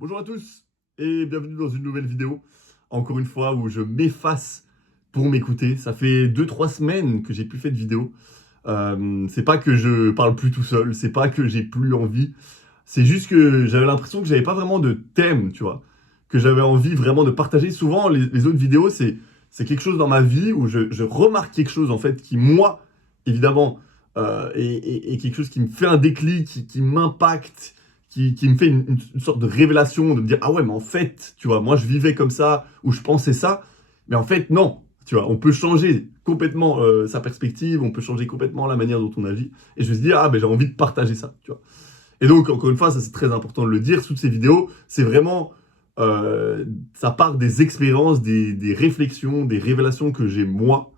Bonjour à tous et bienvenue dans une nouvelle vidéo. Encore une fois où je m'efface pour m'écouter. Ça fait 2-3 semaines que j'ai plus fait de vidéo. C'est pas que je parle plus tout seul, c'est pas que j'ai plus envie. C'est juste que j'avais l'impression que j'avais pas vraiment de thème, tu vois. Que j'avais envie vraiment de partager. Souvent, les autres vidéos, c'est quelque chose dans ma vie où je remarque quelque chose en fait qui, moi, évidemment, est quelque chose qui me fait un déclic, qui m'impacte qui me fait une sorte de révélation, de me dire, ah ouais, mais en fait, tu vois, moi je vivais comme ça, ou je pensais ça, mais en fait, non, tu vois, on peut changer complètement sa perspective, on peut changer complètement la manière dont on agit, et je me suis dit, ah ben j'ai envie de partager ça, tu vois. Et donc, encore une fois, ça c'est très important de le dire, toutes ces vidéos, c'est vraiment, ça part des expériences, des réflexions, des révélations que j'ai moi,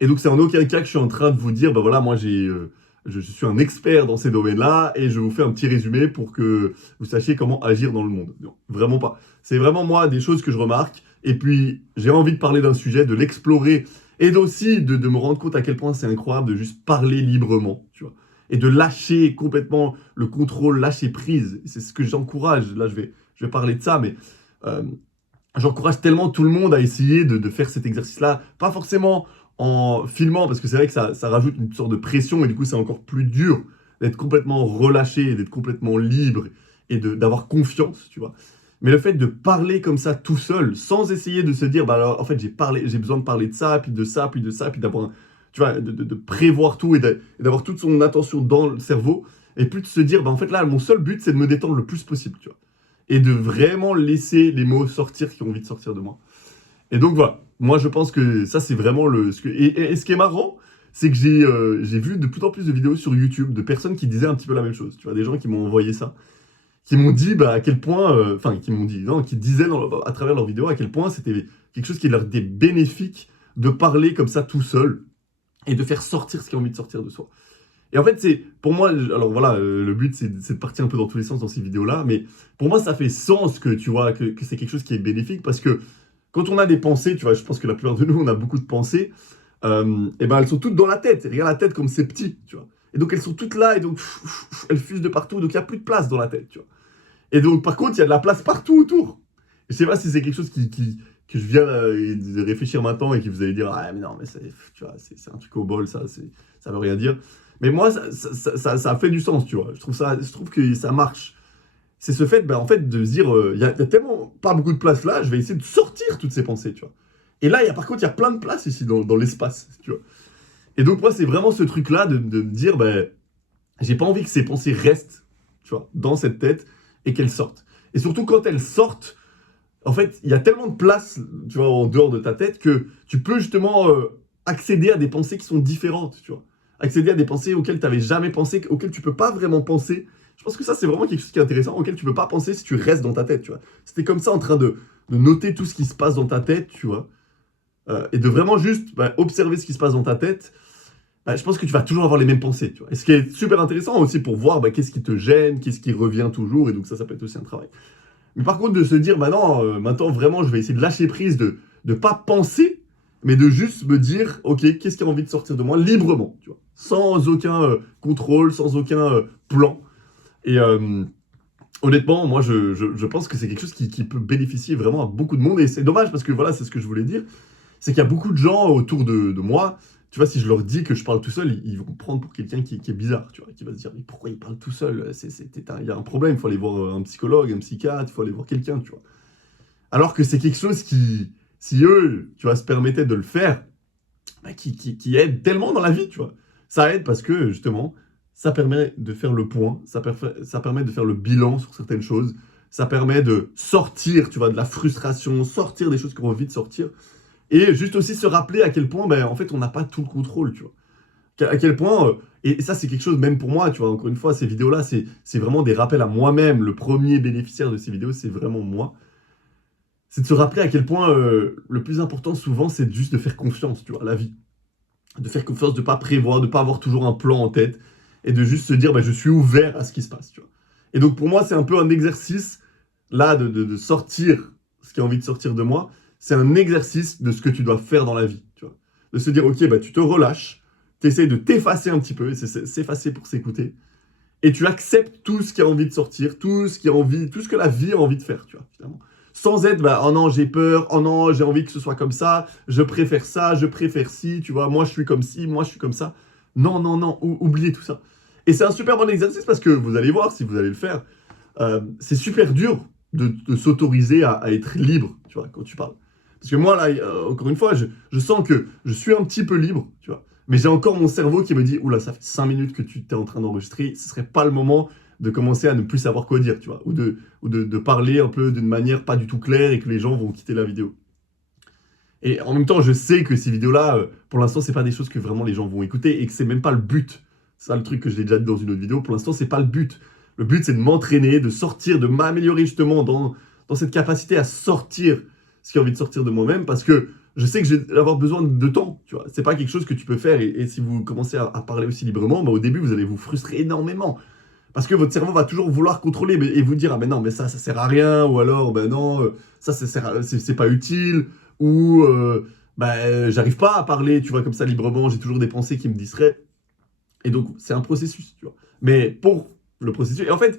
et donc c'est en aucun cas que je suis en train de vous dire, ben voilà, moi je suis un expert dans ces domaines-là et je vous fais un petit résumé pour que vous sachiez comment agir dans le monde. Non, vraiment pas. C'est vraiment moi des choses que je remarque et puis j'ai envie de parler d'un sujet, de l'explorer et aussi de me rendre compte à quel point c'est incroyable de juste parler librement, tu vois, et de lâcher complètement le contrôle, lâcher prise. C'est ce que j'encourage. Là, je vais parler de ça, mais euh, j'encourage tellement tout le monde à essayer de faire cet exercice-là. Pas forcément en filmant, parce que c'est vrai que ça rajoute une sorte de pression, et du coup, c'est encore plus dur d'être complètement relâché, d'être complètement libre, et d'avoir confiance, tu vois. Mais le fait de parler comme ça tout seul, sans essayer de se dire, bah alors, en fait, j'ai besoin de parler de ça, puis de ça, puis de ça, puis d'avoir, tu vois, de prévoir tout et d'avoir toute son attention dans le cerveau, et puis de se dire, bah en fait, là, mon seul but, c'est de me détendre le plus possible, tu vois et de vraiment laisser les mots sortir qui ont envie de sortir de moi. Et donc voilà, moi je pense que ça c'est vraiment et ce qui est marrant, c'est que j'ai vu de plus en plus de vidéos sur YouTube de personnes qui disaient un petit peu la même chose. Tu vois, des gens qui m'ont envoyé ça, qui m'ont dit bah, à quel point, enfin qui m'ont dit, non, qui disaient à travers leurs vidéos à quel point c'était quelque chose qui leur était bénéfique de parler comme ça tout seul et de faire sortir ce qui a envie de sortir de soi. Et en fait, c'est pour moi, alors voilà, le but c'est de partir un peu dans tous les sens dans ces vidéos-là, mais pour moi, ça fait sens que tu vois que c'est quelque chose qui est bénéfique parce que quand on a des pensées, tu vois, je pense que la plupart de nous, on a beaucoup de pensées, et ben elles sont toutes dans la tête. Et regarde la tête comme c'est petit, tu vois. Et donc elles sont toutes là et donc elles fusent de partout, donc il n'y a plus de place dans la tête, tu vois. Et donc par contre, il y a de la place partout autour. Et je sais pas si c'est quelque chose que je viens de réfléchir maintenant et que vous allez dire, ah mais non, mais tu vois, c'est un truc au bol, ça veut rien dire. Mais moi, ça fait du sens, tu vois. Je trouve que ça marche. C'est ce fait, ben, en fait, de se dire, y a tellement pas beaucoup de place là, je vais essayer de sortir toutes ces pensées, tu vois. Et là, par contre, il y a plein de place ici dans l'espace, tu vois. Et donc, moi, c'est vraiment ce truc-là de me dire, ben, j'ai pas envie que ces pensées restent, tu vois, dans cette tête et qu'elles sortent. Et surtout, quand elles sortent, en fait, il y a tellement de place, tu vois, en dehors de ta tête que tu peux justement accéder à des pensées qui sont différentes, tu vois. Accéder à des pensées auxquelles tu n'avais jamais pensé, auxquelles tu peux pas vraiment penser. Je pense que ça, c'est vraiment quelque chose qui est intéressant, auquel tu peux pas penser si tu restes dans ta tête, tu vois. Si t'es comme ça en train de noter tout ce qui se passe dans ta tête, tu vois, et de vraiment juste bah, observer ce qui se passe dans ta tête, bah, je pense que tu vas toujours avoir les mêmes pensées, tu vois. Et ce qui est super intéressant aussi pour voir bah, qu'est-ce qui te gêne, qu'est-ce qui revient toujours, et donc ça peut être aussi un travail. Mais par contre, de se dire, bah non, maintenant vraiment, je vais essayer de lâcher prise, de ne pas penser, mais de juste me dire, ok, qu'est-ce qui a envie de sortir de moi librement, tu vois, sans aucun contrôle, sans aucun plan. Et honnêtement, moi, je pense que c'est quelque chose qui peut bénéficier vraiment à beaucoup de monde. Et c'est dommage parce que voilà, c'est ce que je voulais dire, c'est qu'il y a beaucoup de gens autour de moi. Tu vois, si je leur dis que je parle tout seul, ils vont me prendre pour quelqu'un qui est bizarre, tu vois, qui va se dire, mais pourquoi il parle tout seul? Il y a un problème, il faut aller voir un psychologue, un psychiatre, il faut aller voir quelqu'un, tu vois. Alors que c'est quelque chose qui, si eux, tu vois, se permettaient de le faire, bah, qui aide tellement dans la vie, tu vois. Ça aide parce que, justement, ça permet de faire le point, ça permet de faire le bilan sur certaines choses, ça permet de sortir, tu vois, de la frustration, sortir des choses qu'on a envie de sortir, et juste aussi se rappeler à quel point, ben, en fait, on n'a pas tout le contrôle, tu vois. À quel point, et ça c'est quelque chose même pour moi, tu vois, encore une fois, ces vidéos-là, c'est vraiment des rappels à moi-même. Le premier bénéficiaire de ces vidéos, c'est vraiment moi. C'est de se rappeler à quel point le plus important souvent, c'est juste de faire confiance, tu vois, à la vie. De faire confiance, de ne pas prévoir, de ne pas avoir toujours un plan en tête, et de juste se dire, bah, je suis ouvert à ce qui se passe, tu vois. Et donc pour moi, c'est un peu un exercice, là, de sortir ce qui a envie de sortir de moi. C'est un exercice de ce que tu dois faire dans la vie, tu vois. De se dire, ok, bah, tu te relâches, tu essaies de t'effacer un petit peu, et c'est s'effacer pour s'écouter, et tu acceptes tout ce qui a envie de sortir, tout ce que la vie a envie de faire, tu vois, finalement. Sans être, oh non, j'ai peur, oh non, j'ai envie que ce soit comme ça, je préfère ci, tu vois, moi je suis comme ci, moi je suis comme ça. Non, non, non, oubliez tout ça. Et c'est un super bon exercice parce que vous allez voir si vous allez le faire. C'est super dur de s'autoriser à être libre, tu vois, quand tu parles. Parce que moi, là, encore une fois, je sens que je suis un petit peu libre, tu vois. Mais j'ai encore mon cerveau qui me dit, oula, ça fait 5 minutes que tu t'es en train d'enregistrer, ce serait pas le moment de commencer à ne plus savoir quoi dire, tu vois. Ou de parler un peu d'une manière pas du tout claire et que les gens vont quitter la vidéo. Et en même temps, je sais que ces vidéos-là, pour l'instant, c'est pas des choses que vraiment les gens vont écouter et que c'est même pas le but. C'est ça le truc que je l'ai déjà dit dans une autre vidéo. Pour l'instant, c'est pas le but. Le but, c'est de m'entraîner, de sortir, de m'améliorer justement dans cette capacité à sortir ce qui a envie de sortir de moi-même parce que je sais que je vais avoir besoin de temps, tu vois. C'est pas quelque chose que tu peux faire et si vous commencez à parler aussi librement, au début, vous allez vous frustrer énormément. Parce que votre cerveau va toujours vouloir contrôler et vous dire, ah mais non, mais ça sert à rien, ou alors, ben non, ça c'est pas utile, ou j'arrive pas à parler, tu vois, comme ça librement, j'ai toujours des pensées qui me distraient. Et donc, c'est un processus, tu vois. Mais pour le processus, et en fait,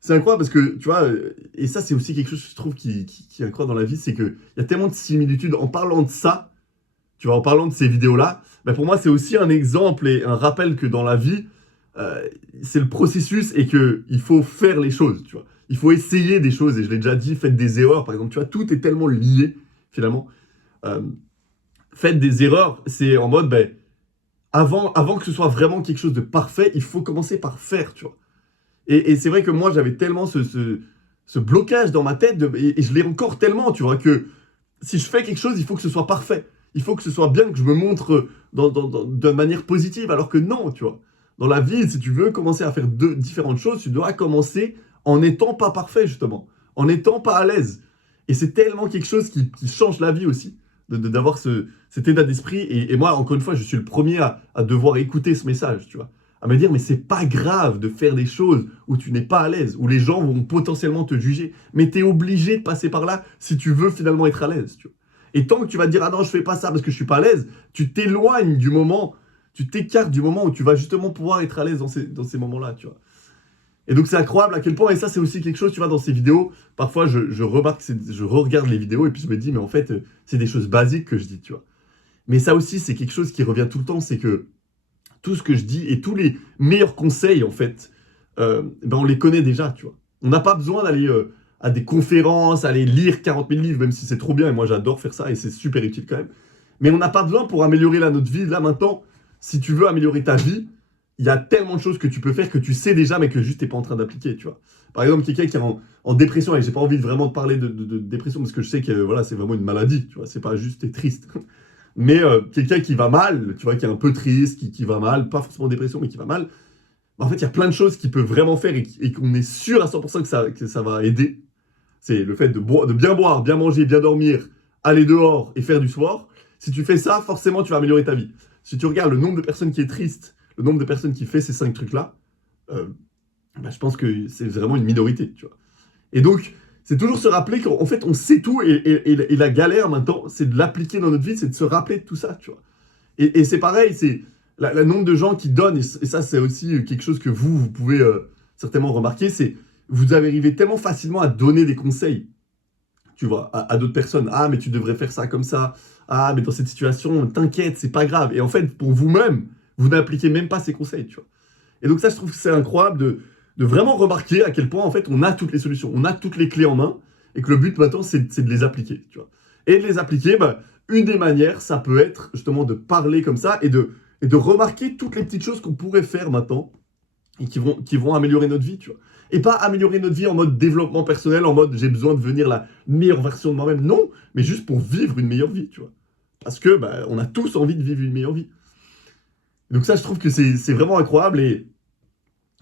c'est incroyable parce que, tu vois, et ça c'est aussi quelque chose que je trouve qui est incroyable dans la vie, c'est qu'il y a tellement de similitudes en parlant de ça, tu vois, en parlant de ces vidéos-là, pour moi c'est aussi un exemple et un rappel que dans la vie, c'est le processus et qu'il faut faire les choses, tu vois. Il faut essayer des choses, et je l'ai déjà dit, faites des erreurs, par exemple, tu vois, tout est tellement lié, finalement. Faites des erreurs, c'est en mode, avant que ce soit vraiment quelque chose de parfait, il faut commencer par faire, tu vois. Et c'est vrai que moi, j'avais tellement ce blocage dans ma tête, et je l'ai encore tellement, tu vois, que si je fais quelque chose, il faut que ce soit parfait. Il faut que ce soit bien, que je me montre de manière positive, alors que non, tu vois. Dans la vie, si tu veux commencer à faire différentes choses, tu dois commencer en n'étant pas parfait, justement. En n'étant pas à l'aise. Et c'est tellement quelque chose qui change la vie aussi, d'avoir cet état d'esprit. Et moi, encore une fois, je suis le premier à devoir écouter ce message, tu vois. À me dire, mais c'est pas grave de faire des choses où tu n'es pas à l'aise, où les gens vont potentiellement te juger. Mais tu es obligé de passer par là si tu veux finalement être à l'aise, tu vois. Et tant que tu vas te dire, ah non, je fais pas ça parce que je suis pas à l'aise, tu t'éloignes du moment, tu t'écartes du moment où tu vas justement pouvoir être à l'aise dans ces moments-là, tu vois. Et donc c'est incroyable à quel point, et ça c'est aussi quelque chose, tu vois, dans ces vidéos, parfois je remarque, je regarde les vidéos et puis je me dis, mais en fait, c'est des choses basiques que je dis, tu vois. Mais ça aussi, c'est quelque chose qui revient tout le temps, c'est que tout ce que je dis et tous les meilleurs conseils, en fait, on les connaît déjà, tu vois. On n'a pas besoin d'aller à des conférences, aller lire 40 000 livres, même si c'est trop bien, et moi j'adore faire ça, et c'est super utile quand même. Mais on n'a pas besoin pour améliorer notre vie. Là, maintenant, si tu veux améliorer ta vie, il y a tellement de choses que tu peux faire que tu sais déjà, mais que juste tu n'es pas en train d'appliquer, tu vois. Par exemple, quelqu'un qui est en dépression, et j'ai pas envie vraiment de parler de dépression, parce que je sais que voilà, c'est vraiment une maladie, tu vois, c'est pas juste t'es triste. Mais quelqu'un qui va mal, tu vois, qui est un peu triste, qui va mal, pas forcément dépression, mais qui va mal, en fait, il y a plein de choses qu'il peut vraiment faire et qu'on est sûr à 100% que ça va aider. C'est le fait de bien boire, bien manger, bien dormir, aller dehors et faire du sport. Si tu fais ça, forcément, tu vas améliorer ta vie. Si tu regardes le nombre de personnes qui est triste, le nombre de personnes qui fait ces 5 trucs-là, je pense que c'est vraiment une minorité, tu vois. Et donc, c'est toujours se rappeler qu'en fait, on sait tout et la galère maintenant, c'est de l'appliquer dans notre vie, c'est de se rappeler de tout ça, tu vois. Et c'est pareil, c'est le nombre de gens qui donnent, et ça, c'est aussi quelque chose que vous pouvez certainement remarquer, c'est vous arrivez tellement facilement à donner des conseils, tu vois, à d'autres personnes. Ah, mais tu devrais faire ça comme ça. Ah, mais dans cette situation, t'inquiète, c'est pas grave. Et en fait, pour vous-même, vous n'appliquez même pas ces conseils, tu vois. Et donc ça, je trouve que c'est incroyable de vraiment remarquer à quel point, en fait, on a toutes les solutions, on a toutes les clés en main, et que le but maintenant, c'est de les appliquer, tu vois. Et de les appliquer, une des manières, ça peut être justement de parler comme ça, et de remarquer toutes les petites choses qu'on pourrait faire maintenant, et qui vont améliorer notre vie, tu vois. Et pas améliorer notre vie en mode développement personnel, en mode j'ai besoin de devenir la meilleure version de moi-même, non, mais juste pour vivre une meilleure vie, tu vois. Parce que, on a tous envie de vivre une meilleure vie. Donc ça, je trouve que c'est vraiment incroyable,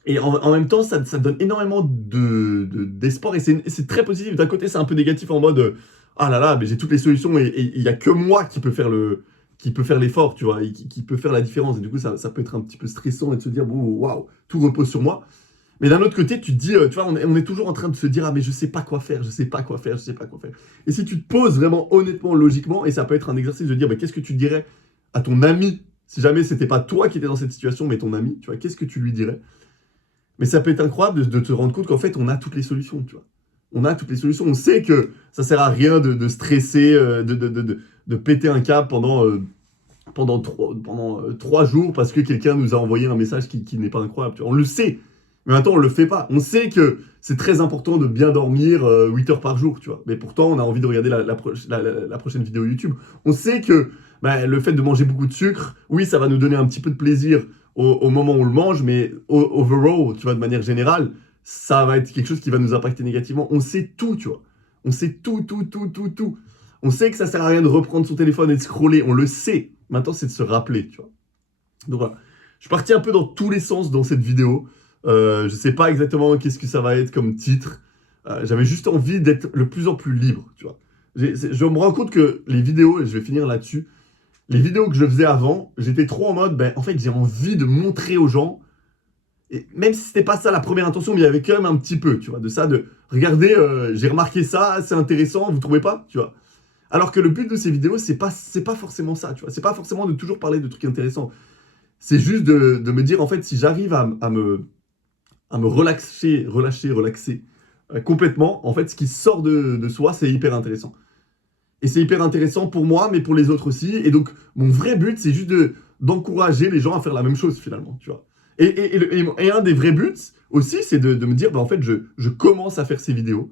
et en même temps, ça donne énormément d'espoir, et c'est très positif. D'un côté, c'est un peu négatif en mode ah là là, mais j'ai toutes les solutions, et il n'y a que moi qui peut faire l'effort, tu vois, et qui peut faire la différence. Et du coup, ça peut être un petit peu stressant et de se dire, bon, waouh, tout repose sur moi. Mais d'un autre côté, tu te dis, tu vois, on est toujours en train de se dire, ah mais je sais pas quoi faire, je sais pas quoi faire, je sais pas quoi faire. Et si tu te poses vraiment honnêtement, logiquement, et ça peut être un exercice de dire, qu'est-ce que tu dirais à ton ami, si jamais c'était pas toi qui étais dans cette situation, mais ton ami, tu vois, qu'est-ce que tu lui dirais? Mais ça peut être incroyable de te rendre compte qu'en fait, on a toutes les solutions, tu vois. On a toutes les solutions. On sait que ça sert à rien de stresser, de péter un câble pendant 3 jours parce que quelqu'un nous a envoyé un message qui n'est pas incroyable. Tu vois. On le sait, mais maintenant on le fait pas. On sait que c'est très important de bien dormir 8 heures par jour, tu vois. Mais pourtant, on a envie de regarder la prochaine vidéo YouTube. On sait que le fait de manger beaucoup de sucre, oui, ça va nous donner un petit peu de plaisir au moment où on le mange, mais overall, tu vois, de manière générale, ça va être quelque chose qui va nous impacter négativement. On sait tout, tu vois. On sait tout. On sait que ça sert à rien de reprendre son téléphone et de scroller. On le sait. Maintenant, c'est de se rappeler, tu vois. Donc voilà. Je suis parti un peu dans tous les sens dans cette vidéo. Je sais pas exactement qu'est-ce que ça va être comme titre. J'avais juste envie d'être le plus en plus libre, tu vois. Je me rends compte que les vidéos, et je vais finir là-dessus, les vidéos que je faisais avant, j'étais trop en mode, en fait, j'ai envie de montrer aux gens, et même si c'était pas ça la première intention, mais il y avait quand même un petit peu, tu vois, de ça, de regardez, j'ai remarqué ça, c'est intéressant, vous trouvez pas, tu vois. Alors que le but de ces vidéos, c'est pas forcément ça, tu vois. C'est pas forcément de toujours parler de trucs intéressants. C'est juste de me dire, en fait, si j'arrive à me relaxer complètement, en fait, ce qui sort de soi, c'est hyper intéressant. Et c'est hyper intéressant pour moi, mais pour les autres aussi. Et donc, mon vrai but, c'est juste d'encourager les gens à faire la même chose, finalement, tu vois. Et un des vrais buts aussi, c'est de me dire, en fait, je commence à faire ces vidéos.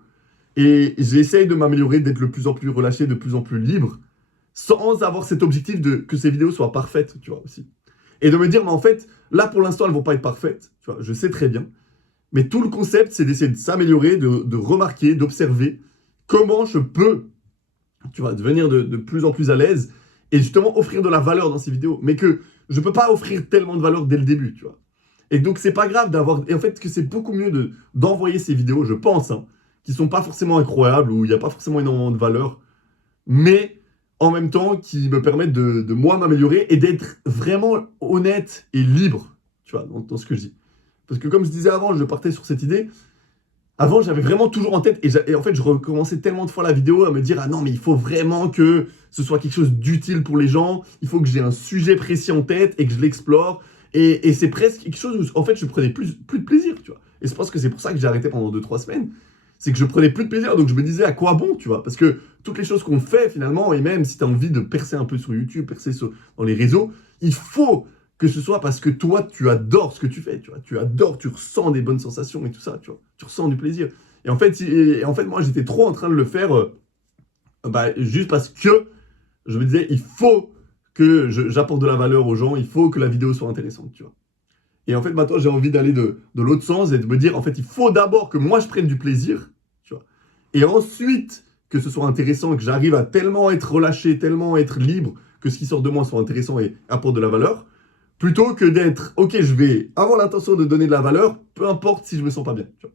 Et j'essaye de m'améliorer, d'être le plus en plus relâché, de plus en plus libre, sans avoir cet objectif que ces vidéos soient parfaites, tu vois, aussi. Et de me dire, mais en fait, là, pour l'instant, elles vont pas être parfaites, tu vois, je sais très bien. Mais tout le concept, c'est d'essayer de s'améliorer, de remarquer, d'observer comment je peux, tu vois, devenir de plus en plus à l'aise et justement offrir de la valeur dans ces vidéos. Mais que je peux pas offrir tellement de valeur dès le début, tu vois. Et donc, c'est pas grave d'avoir... Et en fait, que c'est beaucoup mieux d'envoyer ces vidéos, je pense, hein, qui sont pas forcément incroyables, où il n'y a pas forcément énormément de valeur, mais en même temps qui me permettent de moi m'améliorer et d'être vraiment honnête et libre, tu vois, dans ce que je dis. Parce que comme je disais avant, je partais sur cette idée. Avant, j'avais vraiment toujours en tête, et en fait, je recommençais tellement de fois la vidéo à me dire, ah non, mais il faut vraiment que ce soit quelque chose d'utile pour les gens, il faut que j'ai un sujet précis en tête et que je l'explore, et c'est presque quelque chose où, en fait, je prenais plus de plaisir, tu vois. Et je pense que c'est pour ça que j'ai arrêté pendant 2-3 semaines, c'est que je prenais plus de plaisir, donc je me disais, à quoi bon, tu vois. Parce que toutes les choses qu'on fait, finalement, et même si tu as envie de percer un peu sur YouTube, dans les réseaux, il faut que ce soit parce que toi, tu adores ce que tu fais, tu vois. Tu adores, tu ressens des bonnes sensations et tout ça, tu vois. Tu ressens du plaisir. Et en fait, moi, j'étais trop en train de le faire juste parce que je me disais, il faut que j'apporte de la valeur aux gens, il faut que la vidéo soit intéressante, tu vois. Et en fait, maintenant, j'ai envie d'aller de l'autre sens et de me dire, en fait, il faut d'abord que moi, je prenne du plaisir, tu vois. Et ensuite, que ce soit intéressant et que j'arrive à tellement être relâché, tellement être libre, que ce qui sort de moi soit intéressant et apporte de la valeur. Plutôt que d'être, ok, je vais avoir l'intention de donner de la valeur, peu importe si je me sens pas bien. Tu vois.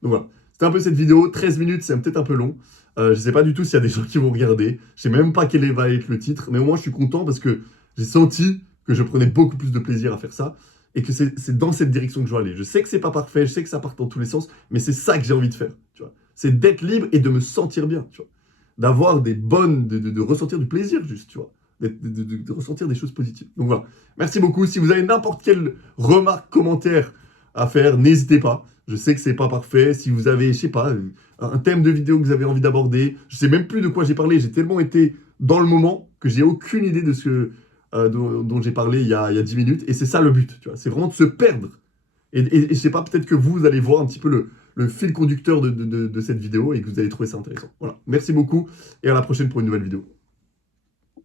Donc voilà, c'était un peu cette vidéo, 13 minutes, c'est peut-être un peu long. Je sais pas du tout s'il y a des gens qui vont regarder. Je sais même pas quel va être le titre, mais au moins je suis content parce que j'ai senti que je prenais beaucoup plus de plaisir à faire ça et que c'est dans cette direction que je dois aller. Je sais que c'est pas parfait, je sais que ça part dans tous les sens, mais c'est ça que j'ai envie de faire. Tu vois. C'est d'être libre et de me sentir bien. Tu vois. D'avoir des bonnes, de ressentir du plaisir juste, tu vois. De ressentir des choses positives. Donc voilà. Merci beaucoup. Si vous avez n'importe quelle remarque, commentaire à faire, n'hésitez pas. Je sais que c'est pas parfait. Si vous avez, je sais pas, un thème de vidéo que vous avez envie d'aborder, je sais même plus de quoi j'ai parlé. J'ai tellement été dans le moment que j'ai aucune idée de ce dont j'ai parlé il y a 10 minutes. Et c'est ça le but. Tu vois. C'est vraiment de se perdre. Et je sais pas, peut-être que vous allez voir un petit peu le fil conducteur de cette vidéo et que vous allez trouver ça intéressant. Voilà. Merci beaucoup et à la prochaine pour une nouvelle vidéo.